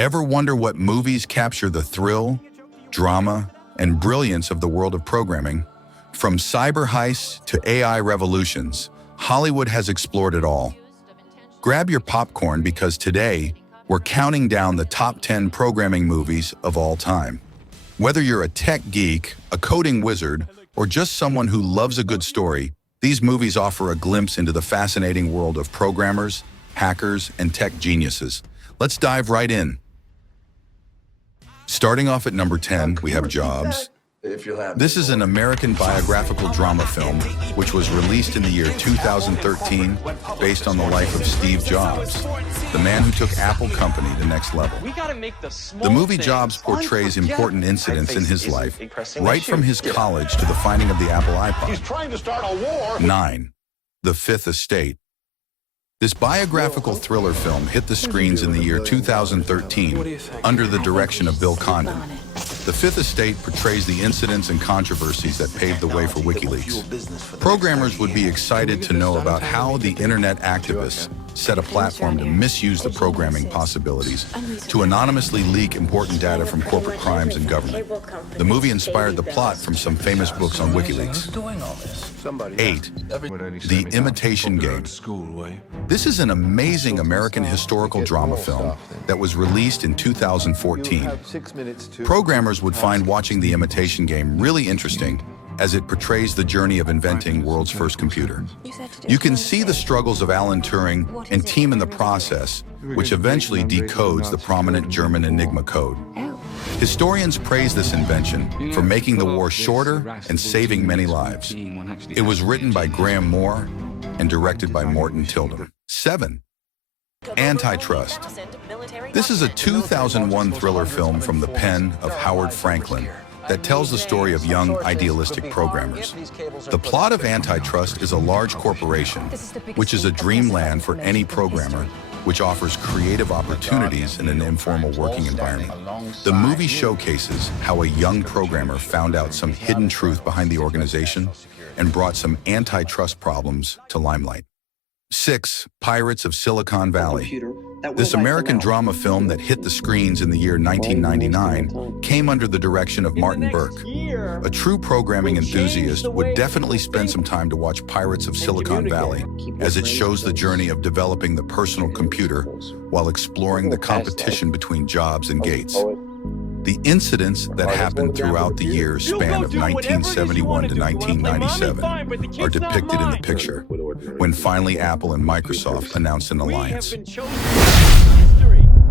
Ever wonder what movies capture the thrill, drama, and brilliance of the world of programming? From cyber heists to AI revolutions, Hollywood has explored it all. Grab your popcorn because today, we're counting down the top 10 programming movies of all time. Whether you're a tech geek, a coding wizard, or just someone who loves a good story, these movies offer a glimpse into the fascinating world of programmers, hackers, and tech geniuses. Let's dive right in. Starting off at number 10, we have Jobs. This is an American biographical drama film, which was released in the year 2013, based on the life of Steve Jobs, the man who took Apple company to the next level. The movie Jobs portrays important incidents in his life, right from his college to the finding of the Apple iPod. 9. The Fifth Estate. This biographical thriller film hit the screens in the year 2013 under the direction of Bill Condon. The Fifth Estate portrays the incidents and controversies that paved the way for WikiLeaks. Programmers would be excited to know about how the internet activists set a platform to misuse the programming possibilities to anonymously leak important data from corporate crimes and government. The movie inspired the plot from some famous books on WikiLeaks. 8. The Imitation Game. This is an amazing American historical drama film that was released in 2014. Programmers would find watching The Imitation Game really interesting, as it portrays the journey of inventing world's first computer. You can see the struggles of Alan Turing and team in the process, which eventually decodes the prominent German Enigma code. Historians praise this invention for making the war shorter and saving many lives. It was written by Graham Moore and directed by Morton Tilden. 7. Antitrust. This is a 2001 thriller film from the pen of Howard Franklin that tells the story of young, idealistic programmers. The plot of Antitrust is a large corporation, which is a dreamland for any programmer, which offers creative opportunities in an informal working environment. The movie showcases how a young programmer found out some hidden truth behind the organization and brought some antitrust problems to limelight. 6. Pirates of Silicon Valley. This American drama film that hit the screens in the year 1999 came under the direction of Martin Burke. A true programming enthusiast would definitely spend some time to watch Pirates of Silicon Valley, as it shows the journey of developing the personal computer while exploring the competition between Jobs and Gates. The incidents that happened throughout the years span of 1971 to 1997 are depicted in the picture, when finally Apple and Microsoft announced an alliance.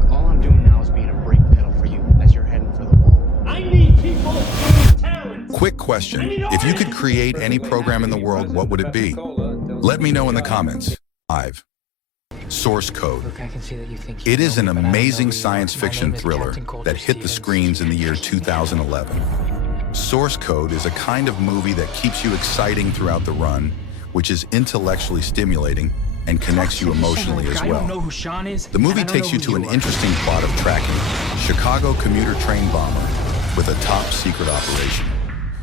All I'm doing now is being a brake pedal for you as you're heading for the wall. I need people with talent. Quick question, if you could create any program in the world, what would it be? Let me know in the comments. 5. Source Code. It is an amazing science fiction thriller that hit the screens in the year 2011. Source Code is a kind of movie that keeps you exciting throughout the run, which is intellectually stimulating and connects you emotionally as well. The movie takes you to an interesting plot of tracking Chicago commuter train bomber with a top secret operation.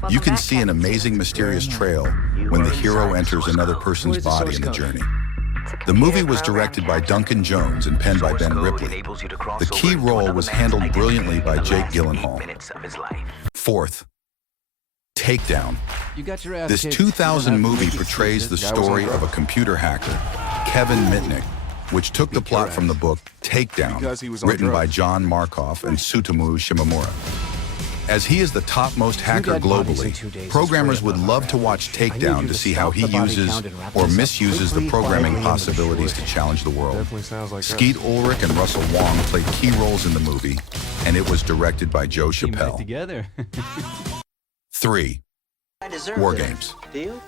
You can see an amazing mysterious trail when the hero enters another person's body in the journey. The movie was directed by Duncan Jones and penned by Ben Ripley. The key role was handled brilliantly by Jake Gyllenhaal. 4th. Takedown. This 2000 movie portrays the story of a computer hacker, Kevin Mitnick, which took the plot from the book Takedown, written by John Markoff and Tsutomu Shimomura. As he is the topmost hacker globally, programmers would love to watch Takedown to see how he uses or misuses the programming possibilities to challenge the world. Skeet Ulrich and Russell Wong played key roles in the movie, and it was directed by Joe Chappelle. 3. War Games.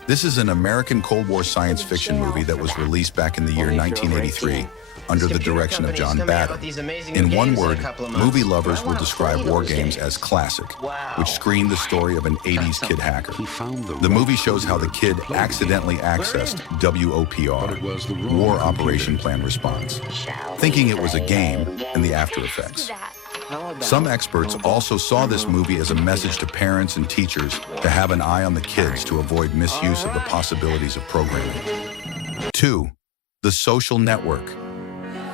This is an American Cold War science fiction movie that was released back in the year 1983 under the direction of John Badham. In one word, movie lovers will describe War Games as classic, which screened the story of an 80s kid hacker. The movie shows how the kid accidentally accessed WOPR, War Operation Plan Response, thinking it was a game, and the after effects. Some experts also saw this movie as a message to parents and teachers to have an eye on the kids to avoid misuse of the possibilities of programming. 2. The Social Network.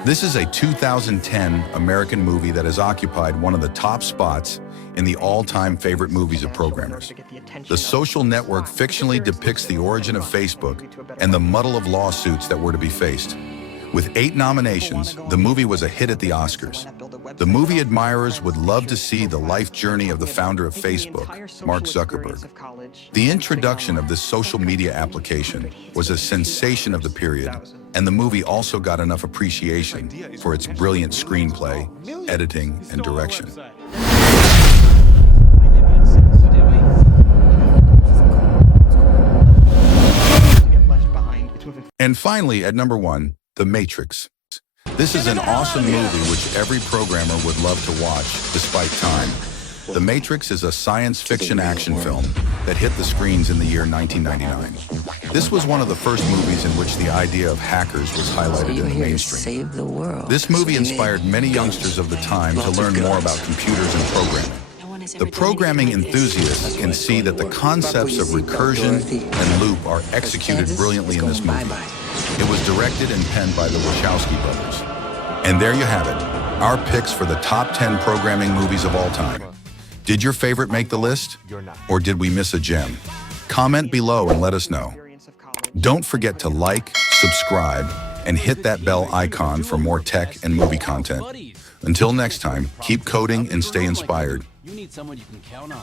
This is a 2010 American movie that has occupied one of the top spots in the all-time favorite movies of programmers. The social network fictionally depicts the origin of Facebook and the muddle of lawsuits that were to be faced. With 8 nominations, the movie was a hit at the Oscars. The movie admirers would love to see the life journey of the founder of Facebook, Mark Zuckerberg. The introduction of this social media application was a sensation of the period, and the movie also got enough appreciation for its brilliant screenplay, editing, and direction. And finally, at number 1, The Matrix. This is an awesome movie which every programmer would love to watch, despite time. The Matrix is a science fiction action film that hit the screens in the year 1999. This was one of the first movies in which the idea of hackers was highlighted in the mainstream. This movie inspired many youngsters of the time to learn more about computers and programming. The programming enthusiasts can see that the concepts of recursion and loop are executed brilliantly in this movie. It was directed and penned by the Wachowski brothers. And there you have it, our picks for the top 10 programming movies of all time. Did your favorite make the list? Or did we miss a gem? Comment below and let us know. Don't forget to like, subscribe, and hit that bell icon for more tech and movie content. Until next time, keep coding and stay inspired. You need someone you can count on.